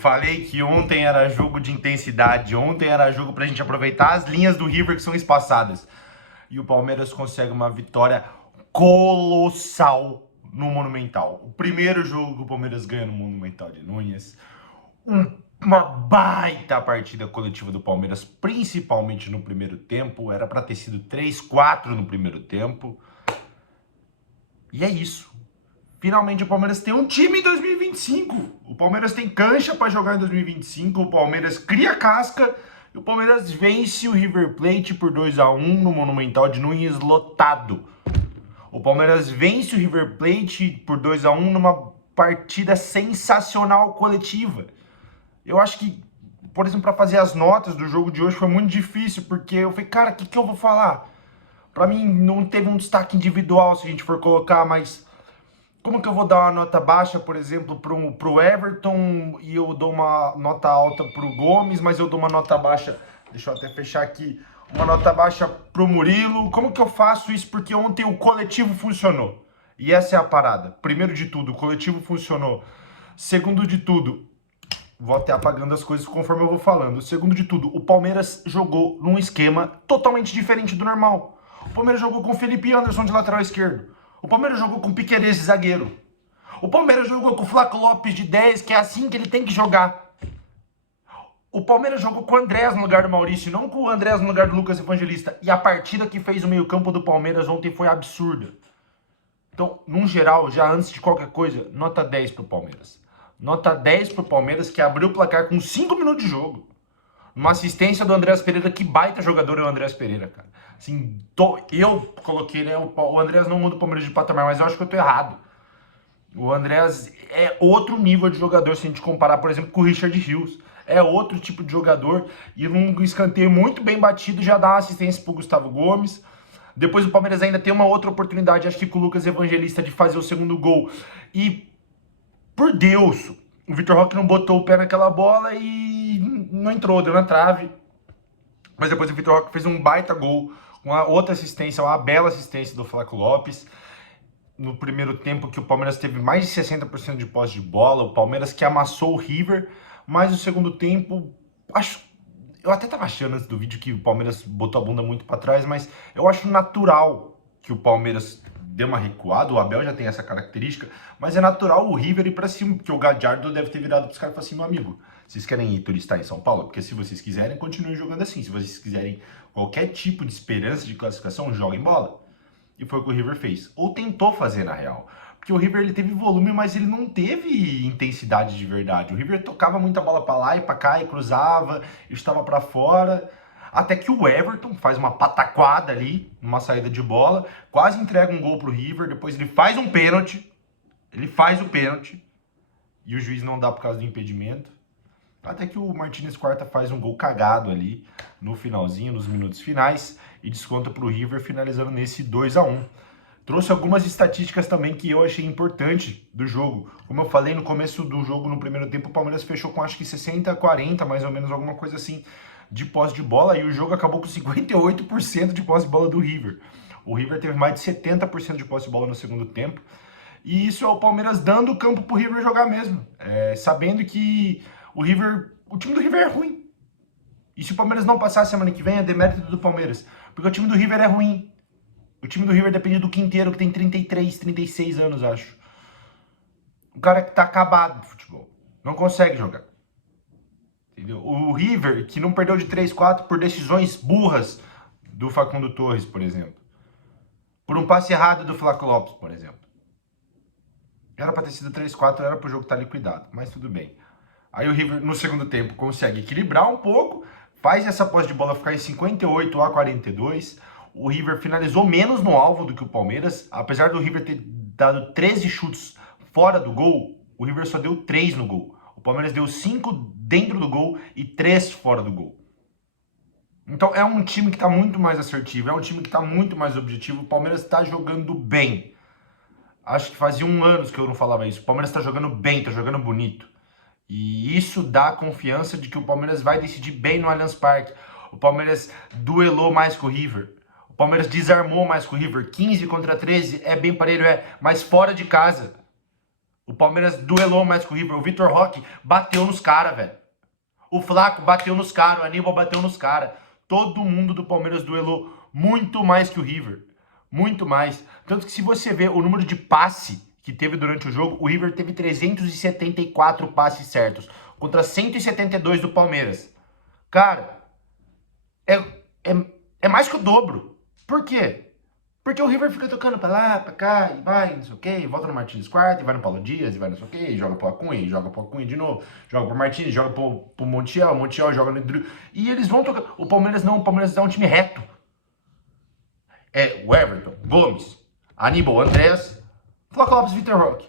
Falei que ontem era jogo de intensidade, ontem era jogo pra gente aproveitar as linhas do River que são espaçadas. E o Palmeiras consegue uma vitória colossal no Monumental. O primeiro jogo que o Palmeiras ganha no Monumental de Núñez. Uma baita partida coletiva do Palmeiras, principalmente no primeiro tempo. Era pra ter sido 3-4 no primeiro tempo. E é isso. Finalmente o Palmeiras tem um time em 2025. O Palmeiras tem cancha para jogar em 2025. O Palmeiras cria casca. E o Palmeiras vence o River Plate por 2-1 no Monumental de Núñez lotado. O Palmeiras vence o River Plate por 2-1 numa partida sensacional coletiva. Eu acho que, por exemplo, para fazer as notas do jogo de hoje foi muito difícil, porque eu falei, cara, o que eu vou falar? Para mim não teve um destaque individual se a gente for colocar, mas como que eu vou dar uma nota baixa, por exemplo, pro Everton e eu dou uma nota alta pro Gomes, mas eu dou uma nota baixa, deixa eu até fechar aqui, uma nota baixa pro Murilo? Como que eu faço isso? Porque ontem o coletivo funcionou. E essa é a parada. Primeiro de tudo, o coletivo funcionou. Segundo de tudo, vou até apagando as coisas conforme eu vou falando. Segundo de tudo, o Palmeiras jogou num esquema totalmente diferente do normal. O Palmeiras jogou com o Felipe Anderson de lateral esquerdo. O Palmeiras jogou com o Piquerez de zagueiro. O Palmeiras jogou com o Flaco Lopes de 10, que é assim que ele tem que jogar. O Palmeiras jogou com o Andrés no lugar do Maurício, não com o Andrés no lugar do Lucas Evangelista. E a partida que fez o meio-campo do Palmeiras ontem foi absurda. Então, num geral, já antes de qualquer coisa, nota 10 pro Palmeiras. Nota 10 pro Palmeiras, que abriu o placar com 5 minutos de jogo. Uma assistência do Andrés Pereira, que baita jogador é o Andrés Pereira, cara. Assim, eu coloquei, né? O Andrés não muda o Palmeiras de patamar, mas eu acho que eu tô errado. O Andrés é outro nível de jogador, se a gente comparar, por exemplo, com o Richard Rios. É outro tipo de jogador. E num escanteio muito bem batido, já dá uma assistência pro Gustavo Gomes. Depois o Palmeiras ainda tem uma outra oportunidade, acho que com o Lucas Evangelista, de fazer o segundo gol. E, por Deus, o Vitor Roque não botou o pé naquela bola e não entrou, deu na trave. Mas depois o Vitor Roque fez um baita gol, uma outra assistência, uma bela assistência do Flaco Lopes. No primeiro tempo, que o Palmeiras teve mais de 60% de posse de bola, o Palmeiras que amassou o River, mas no segundo tempo, eu até tava achando antes do vídeo que o Palmeiras botou a bunda muito para trás, mas eu acho natural que o Palmeiras dê uma recuada, o Abel já tem essa característica, mas é natural o River ir pra cima, porque o Gadiardo deve ter virado pros caras e falado assim, meu amigo, vocês querem ir turistar em São Paulo? Porque se vocês quiserem, continuem jogando assim. Se vocês quiserem qualquer tipo de esperança de classificação, joguem bola. E foi o que o River fez. Ou tentou fazer, na real. Porque o River ele teve volume, mas ele não teve intensidade de verdade. O River tocava muita bola pra lá e pra cá, e cruzava, e estava pra fora. Até que o Everton faz uma pataquada ali, numa saída de bola, quase entrega um gol pro River, depois ele faz um pênalti, e o juiz não dá por causa do impedimento. Até que o Martínez Quarta faz um gol cagado ali no finalzinho, nos minutos finais, e desconta para o River, finalizando nesse 2-1. Trouxe algumas estatísticas também que eu achei importante do jogo. Como eu falei no começo do jogo, no primeiro tempo, o Palmeiras fechou com acho que 60-40, mais ou menos, alguma coisa assim, de posse de bola, e o jogo acabou com 58% de posse de bola do River. O River teve mais de 70% de posse de bola no segundo tempo, e isso é o Palmeiras dando o campo pro River jogar mesmo, sabendo que o time do River é ruim. E se o Palmeiras não passar semana que vem, é demérito do Palmeiras. Porque o time do River é ruim. O time do River depende do Quinteiro, que tem 33, 36 anos, acho. O cara que tá acabado do futebol. Não consegue jogar. Entendeu? O River, que não perdeu de 3-4 por decisões burras do Facundo Torres, por exemplo. Por um passe errado do Flaco Lopes, por exemplo. Era pra ter sido 3-4, era pro jogo estar liquidado. Mas tudo bem. Aí o River, no segundo tempo, consegue equilibrar um pouco, faz essa posse de bola ficar em 58-42. O River finalizou menos no alvo do que o Palmeiras. Apesar do River ter dado 13 chutes fora do gol, o River só deu 3 no gol. O Palmeiras deu 5 dentro do gol e 3 fora do gol. Então é um time que está muito mais assertivo, é um time que está muito mais objetivo. O Palmeiras está jogando bem. Acho que fazia anos que eu não falava isso. O Palmeiras está jogando bem, está jogando bonito. E isso dá confiança de que o Palmeiras vai decidir bem no Allianz Parque. O Palmeiras duelou mais com o River. O Palmeiras desarmou mais com o River. 15 contra 13 é bem parelho, mas fora de casa. O Palmeiras duelou mais com o River. O Vitor Roque bateu nos caras, velho. O Flaco bateu nos caras. O Aníbal bateu nos caras. Todo mundo do Palmeiras duelou muito mais que o River. Muito mais. Tanto que se você ver o número de passe que teve durante o jogo, o River teve 374 passes certos. Contra 172 do Palmeiras. Cara, é, é mais que o dobro. Por quê? Porque o River fica tocando pra lá, pra cá, e vai, não sei o quê, volta no Martins Quarto, e vai no Paulo Dias, e vai não sei o quê, e joga pro Acunha, e joga pro Acunha de novo, joga pro Martins, joga pro Montiel, Montiel joga no Drill. E eles vão tocar. O Palmeiras não, o Palmeiras é um time reto. É o Everton, Gomes, Aníbal, Andrés, Flávio Lopes, Vitor Roque.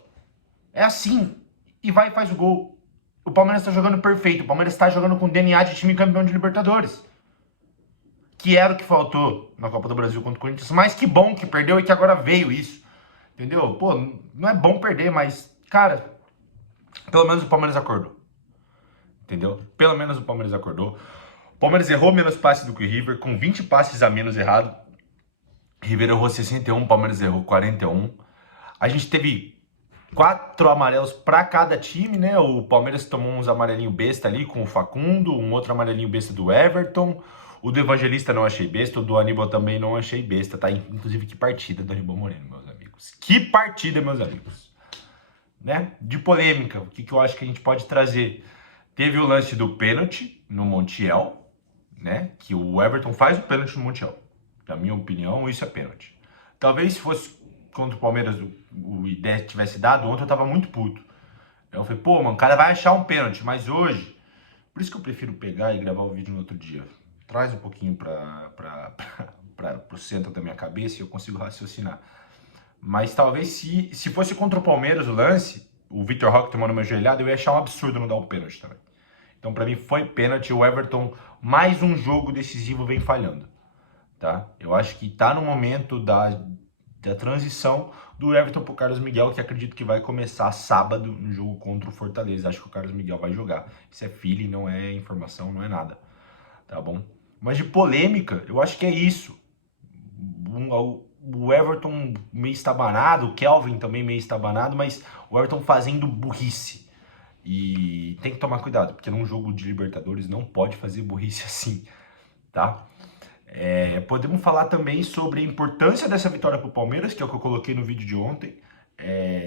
É assim. E vai e faz o gol. O Palmeiras tá jogando perfeito. O Palmeiras tá jogando com DNA de time campeão de Libertadores. Que era o que faltou na Copa do Brasil contra o Corinthians. Mas que bom que perdeu e que agora veio isso. Entendeu? Pô, não é bom perder, mas, cara, pelo menos o Palmeiras acordou. Entendeu? Pelo menos o Palmeiras acordou. O Palmeiras errou menos passes do que o River, com 20 passes a menos errado. River errou 61, o Palmeiras errou 41. A gente teve 4 amarelos para cada time, né? O Palmeiras tomou uns amarelinho besta ali com o Facundo, um outro amarelinho besta do Everton. O do Evangelista não achei besta, o do Aníbal também não achei besta, tá? Inclusive, que partida do Aníbal Moreno, meus amigos. Que partida, meus amigos. Né? De polêmica, o que eu acho que a gente pode trazer? Teve o lance do pênalti no Montiel, né? Que o Everton faz o pênalti no Montiel. Na minha opinião, isso é pênalti. Talvez se fosse contra o Palmeiras o ideia tivesse dado, ontem eu tava muito puto. Eu falei, pô, mano, o cara vai achar um pênalti, mas hoje... Por isso que eu prefiro pegar e gravar o vídeo no outro dia. Traz um pouquinho pro centro da minha cabeça e eu consigo raciocinar. Mas talvez se fosse contra o Palmeiras o lance, o Vitor Roque tomando uma joelhada, eu ia achar um absurdo não dar um pênalti também. Então pra mim foi pênalti, o Everton, mais um jogo decisivo, vem falhando. Tá? Eu acho que tá no momento da transição do Everton pro Carlos Miguel, que acredito que vai começar sábado no jogo contra o Fortaleza. Acho que o Carlos Miguel vai jogar. Isso é feeling, não é informação, não é nada. Tá bom? Mas de polêmica, eu acho que é isso. O Everton meio estabanado, o Kelvin também meio estabanado, mas o Everton fazendo burrice. E tem que tomar cuidado, porque num jogo de Libertadores não pode fazer burrice assim, tá? Podemos falar também sobre a importância dessa vitória para o Palmeiras, que é o que eu coloquei no vídeo de ontem.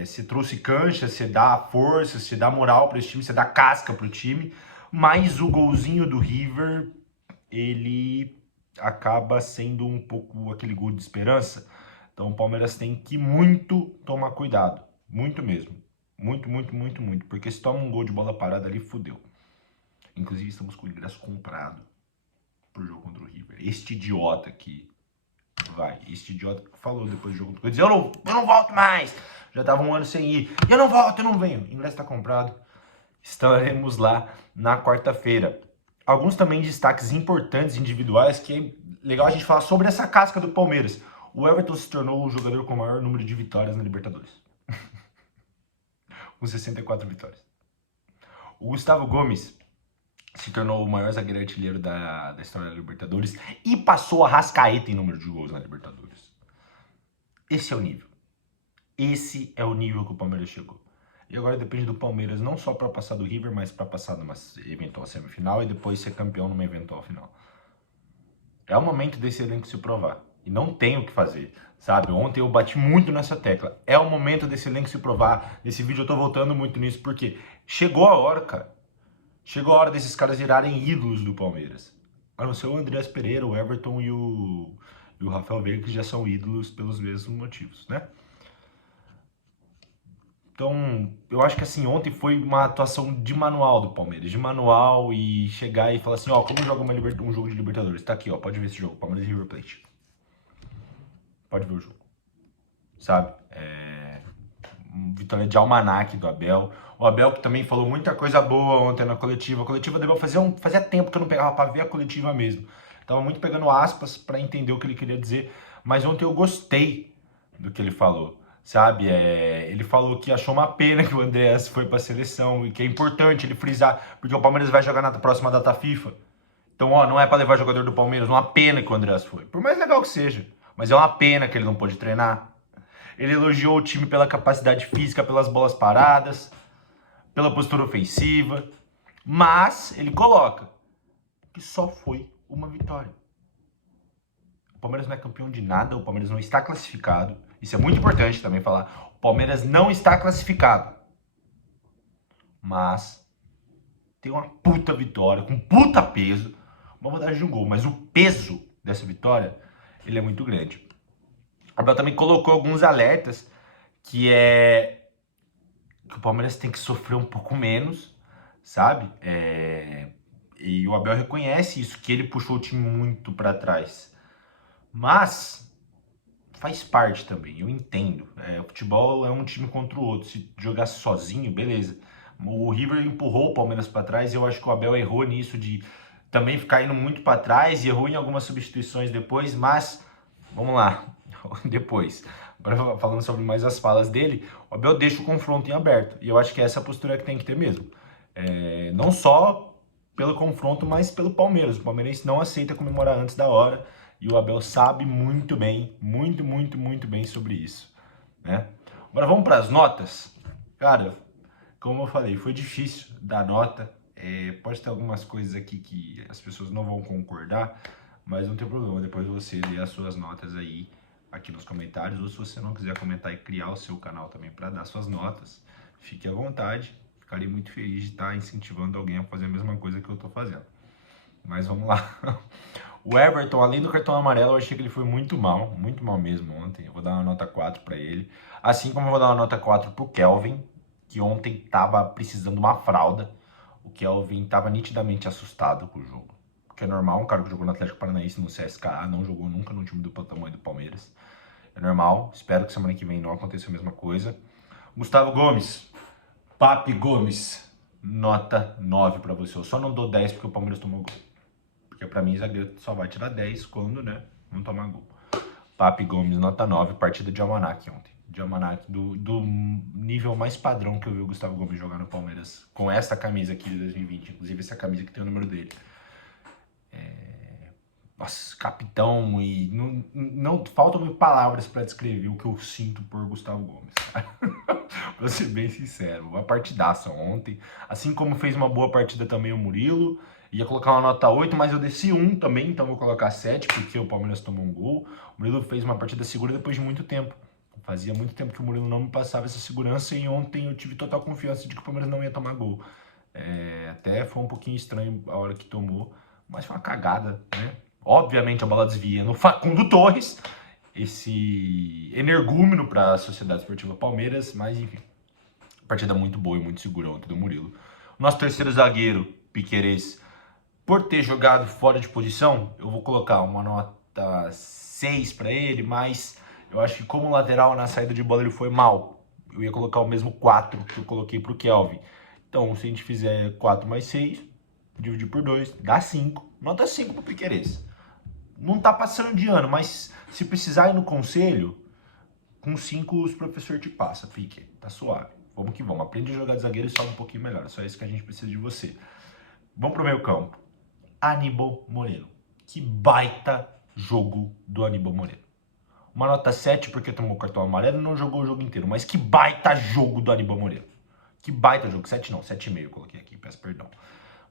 Se trouxe cancha, se dá força, se dá moral para esse time, se dá casca para o time. Mas o golzinho do River, ele acaba sendo um pouco aquele gol de esperança. Então o Palmeiras tem que muito tomar cuidado. Muito mesmo. Muito, muito, muito, muito. Porque se toma um gol de bola parada ali, fudeu. Inclusive estamos com o ingresso comprado pro jogo contra o River. Este idiota aqui este idiota que falou depois do jogo, eu dizia, eu não volto mais, já tava um ano sem ir, eu não volto, eu não venho, o ingresso tá comprado, estaremos lá na quarta-feira. Alguns também destaques importantes individuais, que é legal a gente falar sobre essa casca do Palmeiras. O Everton se tornou o jogador com o maior número de vitórias na Libertadores. Com 64 vitórias. O Gustavo Gomes se tornou o maior zagueiro artilheiro da história da Libertadores e passou a Arrascaeta em número de gols na Libertadores. Esse é o nível. Esse é o nível que o Palmeiras chegou. E agora depende do Palmeiras não só para passar do River, mas para passar numa eventual semifinal e depois ser campeão numa eventual final. É o momento desse elenco se provar. E não tem o que fazer, sabe? Ontem eu bati muito nessa tecla. É o momento desse elenco se provar. Nesse vídeo eu tô voltando muito nisso, porque chegou a hora, cara. Chegou a hora desses caras virarem ídolos do Palmeiras. A não ser o Andreas Pereira, o Everton e o Rafael Veiga, que já são ídolos pelos mesmos motivos, né? Então, eu acho que assim, ontem foi uma atuação de manual do Palmeiras. De manual e chegar e falar assim, ó, como joga um jogo de Libertadores? Tá aqui, ó, pode ver esse jogo, Palmeiras e River Plate. Pode ver o jogo. Sabe? Vitória de almanaque do Abel. O Abel que também falou muita coisa boa ontem na coletiva. A coletiva do Abel fazia tempo que eu não pegava pra ver a coletiva mesmo. Tava muito pegando aspas pra entender o que ele queria dizer. Mas ontem eu gostei do que ele falou, sabe? Ele falou que achou uma pena que o Andrés foi pra seleção e que é importante ele frisar, porque o Palmeiras vai jogar na próxima data FIFA. Então, ó, não é pra levar jogador do Palmeiras, uma pena que o Andrés foi. Por mais legal que seja. Mas é uma pena que ele não pôde treinar. Ele elogiou o time pela capacidade física, pelas bolas paradas, pela postura ofensiva. Mas ele coloca que só foi uma vitória. O Palmeiras não é campeão de nada, o Palmeiras não está classificado. Isso é muito importante também falar. O Palmeiras não está classificado. Mas tem uma puta vitória, com puta peso. Uma vantagem de um gol, mas o peso dessa vitória, ele é muito grande. O Abel também colocou alguns alertas, que é que o Palmeiras tem que sofrer um pouco menos, sabe? E o Abel reconhece isso, que ele puxou o time muito para trás. Mas faz parte também, eu entendo. O futebol é um time contra o outro. Se jogar sozinho, beleza. O River empurrou o Palmeiras para trás e eu acho que o Abel errou nisso de também ficar indo muito para trás e errou em algumas substituições depois, mas vamos lá, depois. Agora falando sobre mais as falas dele, o Abel deixa o confronto em aberto e eu acho que essa é a postura que tem que ter mesmo. Não só pelo confronto, mas pelo Palmeiras. O palmeirense não aceita comemorar antes da hora. E o Abel sabe muito bem, muito bem sobre isso, né? Agora vamos para as notas. Cara, como eu falei, foi difícil dar nota. Pode ter algumas coisas aqui que as pessoas não vão concordar, mas não tem problema. Depois você lê as suas notas aí, aqui nos comentários. Ou se você não quiser comentar e criar o seu canal também para dar suas notas, fique à vontade. Ficaria muito feliz de estar incentivando alguém a fazer a mesma coisa que eu estou fazendo. Mas vamos lá. O Everton, além do cartão amarelo, eu achei que ele foi muito mal mesmo ontem. Eu vou dar uma nota 4 para ele. Assim como eu vou dar uma nota 4 pro Kelvin, que ontem tava precisando de uma fralda. O Kelvin tava nitidamente assustado com o jogo. Porque é normal, um cara que jogou no Atlético Paranaense, no CSKA, não jogou nunca no time do tamanho do Palmeiras. É normal, espero que semana que vem não aconteça a mesma coisa. Gustavo Gomes, Papi Gomes, nota 9 para você. Eu só não dou 10 porque o Palmeiras tomou gol. Porque pra mim, zagueiro só vai tirar 10 quando, né, não tomar gol. Papi Gomes, nota 9, partida de Almanac ontem. De Almanac, do nível mais padrão que eu vi o Gustavo Gomes jogar no Palmeiras. Com essa camisa aqui de 2020, inclusive essa camisa que tem o número dele. Nossa, capitão, e não faltam palavras para descrever o que eu sinto por Gustavo Gomes. Pra ser bem sincero, uma partidaça ontem. Assim como fez uma boa partida também o Murilo. Ia colocar uma nota 8, mas eu desci 1 também, então vou colocar 7, porque o Palmeiras tomou um gol. O Murilo fez uma partida segura depois de muito tempo. Fazia muito tempo que o Murilo não me passava essa segurança e ontem eu tive total confiança de que o Palmeiras não ia tomar gol. Até foi um pouquinho estranho a hora que tomou, mas foi uma cagada, né? Obviamente a bola desvia no Facundo Torres, esse energúmeno para a Sociedade Esportiva Palmeiras, mas enfim, partida muito boa e muito segura ontem do Murilo. Nosso terceiro zagueiro, Piquerez, por ter jogado fora de posição, eu vou colocar uma nota 6 para ele, mas eu acho que como lateral na saída de bola ele foi mal. Eu ia colocar o mesmo 4 que eu coloquei para o Kelvin. Então, se a gente fizer 4 mais 6, dividir por 2, dá 5. Nota 5 para o Piquerez. Não tá passando de ano, mas se precisar ir no conselho, com 5 os professor te passa, Pique, tá suave. Vamos que vamos, aprende a jogar de zagueiro e sobe um pouquinho melhor, só isso que a gente precisa de você. Vamos pro meio campo. Aníbal Moreno. Que baita jogo do Aníbal Moreno. Uma nota 7 porque tomou o cartão amarelo e não jogou o jogo inteiro, mas que baita jogo do Aníbal Moreno. Que baita jogo, 7 não, 7,5 eu coloquei aqui, peço perdão.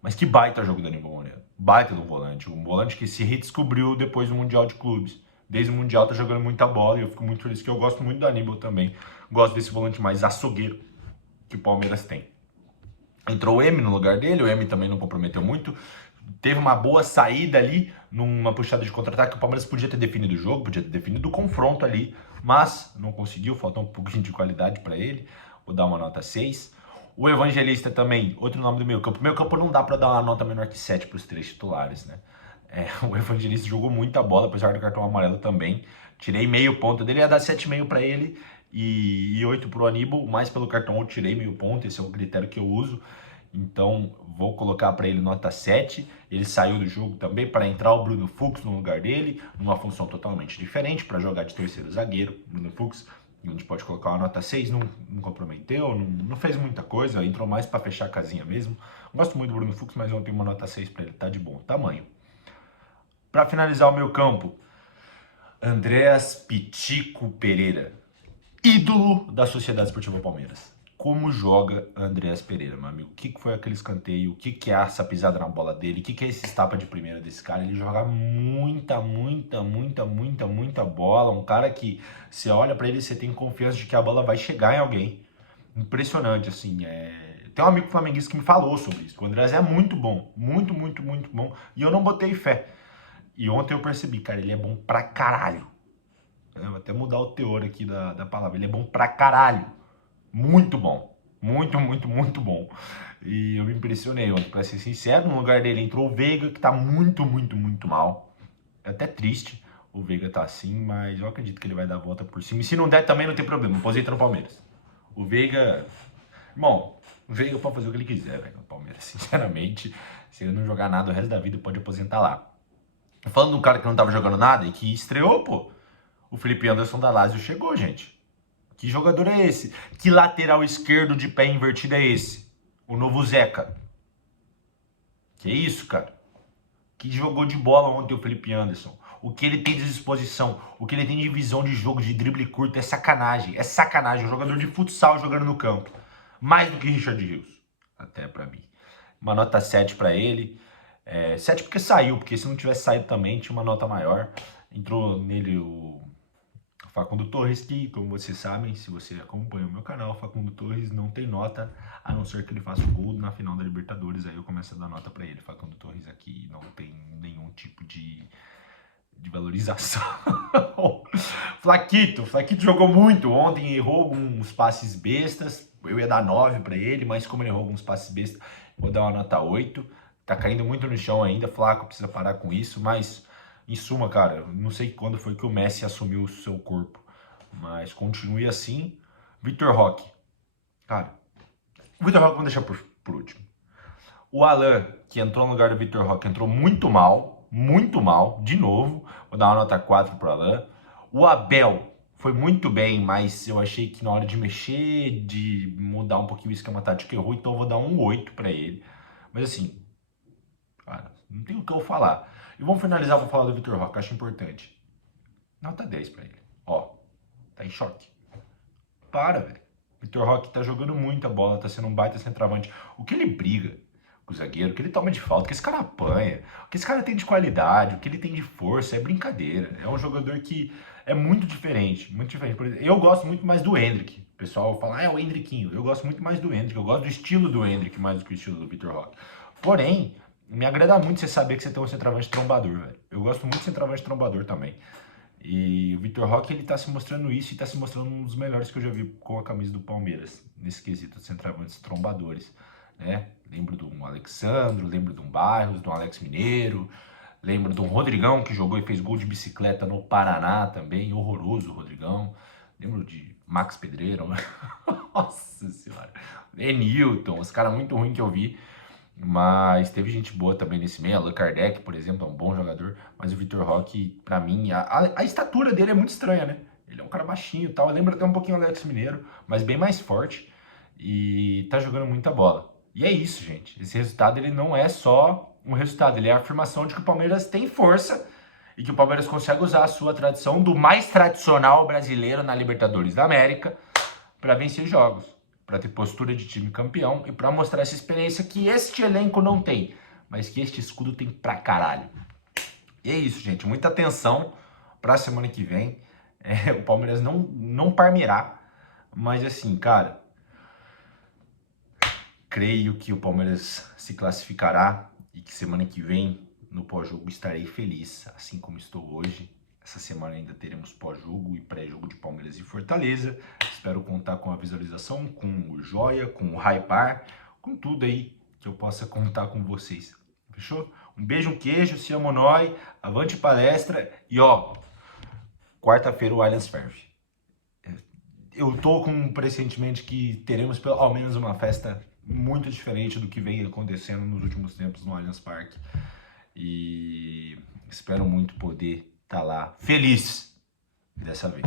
Mas que baita jogo do Aníbal Moreno. Baita do volante. Um volante que se redescobriu depois do Mundial de Clubes. Desde o Mundial tá jogando muita bola e eu fico muito feliz que eu gosto muito do Aníbal também. Gosto desse volante mais açougueiro que o Palmeiras tem. Entrou o M no lugar dele, o M também não comprometeu muito. Teve uma boa saída ali, numa puxada de contra-ataque. O Palmeiras podia ter definido o jogo, podia ter definido o confronto ali, mas não conseguiu, faltou um pouquinho de qualidade para ele. Vou dar uma nota 6. O Evangelista também, outro nome do meio campo. Meio campo não dá para dar uma nota menor que 7 para os 3 titulares, né? O Evangelista jogou muita bola, apesar do cartão amarelo também. Tirei meio ponto dele, ia dar 7,5 para ele e 8 para o Aníbal. Mais pelo cartão eu tirei meio ponto, esse é o critério que eu uso. Então vou colocar para ele nota 7. Ele saiu do jogo também para entrar o Bruno Fux no lugar dele, numa função totalmente diferente, para jogar de terceiro zagueiro. Bruno Fux, a gente pode colocar uma nota 6, não comprometeu, não fez muita coisa, entrou mais para fechar a casinha mesmo. Gosto muito do Bruno Fux, mas ontem uma nota 6 para ele, tá de bom tamanho. Para finalizar o meu campo, Andreas Pitico Pereira. ídolo da Sociedade Esportiva Palmeiras. Como joga Andreas Pereira, meu amigo? O que foi aquele escanteio? O que é essa pisada na bola dele? O que é esse tapa de primeira desse cara? Ele joga muita bola. Um cara que você olha pra ele e você tem confiança de que a bola vai chegar em alguém. Impressionante, assim. Tem um amigo flamenguista que me falou sobre isso. O Andreas é muito bom. Muito bom. E eu não botei fé. E ontem eu percebi, cara, ele é bom pra caralho. Vou até mudar o teor aqui da palavra. Ele é bom pra caralho. Muito bom. Muito bom. E eu me impressionei ontem, pra ser sincero. No lugar dele entrou o Veiga, que tá muito mal. É até triste o Veiga tá assim, mas eu acredito que ele vai dar a volta por cima. E se não der, também não tem problema. Aposenta no Palmeiras. O Veiga... Bom, o Veiga pode fazer o que ele quiser, velho, no Palmeiras. Sinceramente, se ele não jogar nada o resto da vida, pode aposentar lá. Falando de um cara que não tava jogando nada e que estreou, pô. O Felipe Anderson da Lazio chegou, gente. Que jogador é esse? Que lateral esquerdo de pé invertido é esse? O novo Zeca. Que isso, cara? Que jogou de bola ontem o Felipe Anderson. O que ele tem de disposição, o que ele tem de visão de jogo, de drible curto, é sacanagem. É sacanagem. Um jogador de futsal jogando no campo. Mais do que Richard Rios. Até pra mim. Uma nota 7 pra ele. 7 porque saiu, porque se não tivesse saído também tinha uma nota maior. Entrou nele o Facundo Torres, que, como vocês sabem, se você acompanha o meu canal, Facundo Torres não tem nota, a não ser que ele faça o gol na final da Libertadores, aí eu começo a dar nota pra ele. Facundo Torres aqui não tem nenhum tipo de valorização. Flaquito jogou muito ontem, errou alguns passes bestas, eu ia dar 9 pra ele, mas como ele errou alguns passes bestas, vou dar uma nota 8. Tá caindo muito no chão ainda, Flaco precisa parar com isso, mas... Em suma, cara, não sei quando foi que o Messi assumiu o seu corpo, mas continue assim. Vitor Roque. Cara, o Vitor Roque vamos deixar por último. O Alan, que entrou no lugar do Vitor Roque, entrou muito mal, de novo. Vou dar uma nota 4 pro Alan. O Abel foi muito bem, mas eu achei que na hora de mexer, de mudar um pouquinho o esquema tático errou, então eu vou dar um 8 pra ele. Mas assim, cara, não tem o que eu falar. E vamos finalizar, vou falar do Vitor Roque, acho importante. Nota 10 pra ele. Ó, tá em choque. Para, velho. Vitor Roque tá jogando muita bola, tá sendo um baita centroavante. O que ele briga com o zagueiro, o que ele toma de falta, o que esse cara apanha, o que esse cara tem de qualidade, o que ele tem de força, é brincadeira. É um jogador que é muito diferente, muito diferente. Por exemplo, eu gosto muito mais do Endrick. O pessoal fala, é o Endrickinho. Eu gosto muito mais do Endrick, eu gosto do estilo do Endrick mais do que o estilo do Vitor Roque. Porém, me agrada muito você saber que você tem um centroavante trombador, velho. Eu gosto muito de centroavante trombador também. E o Vitor Roque, ele tá se mostrando isso e tá se mostrando um dos melhores que eu já vi com a camisa do Palmeiras, nesse quesito de centroavantes trombadores, né? Lembro de um Alexandro, lembro de um Bairros, de um Alex Mineiro, lembro de um Rodrigão que jogou e fez gol de bicicleta no Paraná também, horroroso o Rodrigão. Lembro de Max Pedreira, nossa senhora, Enilton, os caras muito ruins que eu vi. Mas teve gente boa também nesse meio. Allan Kardec, por exemplo, é um bom jogador. Mas o Vitor Roque, pra mim, a estatura dele é muito estranha, né? Ele é um cara baixinho e tal. Lembra até um pouquinho o Alex Mineiro, mas bem mais forte. E tá jogando muita bola. E é isso, gente. Esse resultado, ele não é só um resultado. Ele é a afirmação de que o Palmeiras tem força e que o Palmeiras consegue usar a sua tradição do mais tradicional brasileiro na Libertadores da América para vencer jogos, para ter postura de time campeão e para mostrar essa experiência que este elenco não tem, mas que este escudo tem pra caralho. E é isso, gente. Muita atenção pra semana que vem. O Palmeiras não parmirá, mas assim, cara, creio que o Palmeiras se classificará e que semana que vem, no pós-jogo, estarei feliz, assim como estou hoje. Essa semana ainda teremos pós-jogo e pré-jogo de Palmeiras e Fortaleza. Espero contar com a visualização, com o joia, com o hypar, com tudo aí que eu possa contar com vocês. Fechou? Um beijo, um queijo, se amo nós, avante palestra e ó, quarta-feira o Allianz ferve. Eu tô com um pressentimento que teremos ao menos uma festa muito diferente do que vem acontecendo nos últimos tempos no Allianz Parque. E espero muito poder estar lá feliz dessa vez.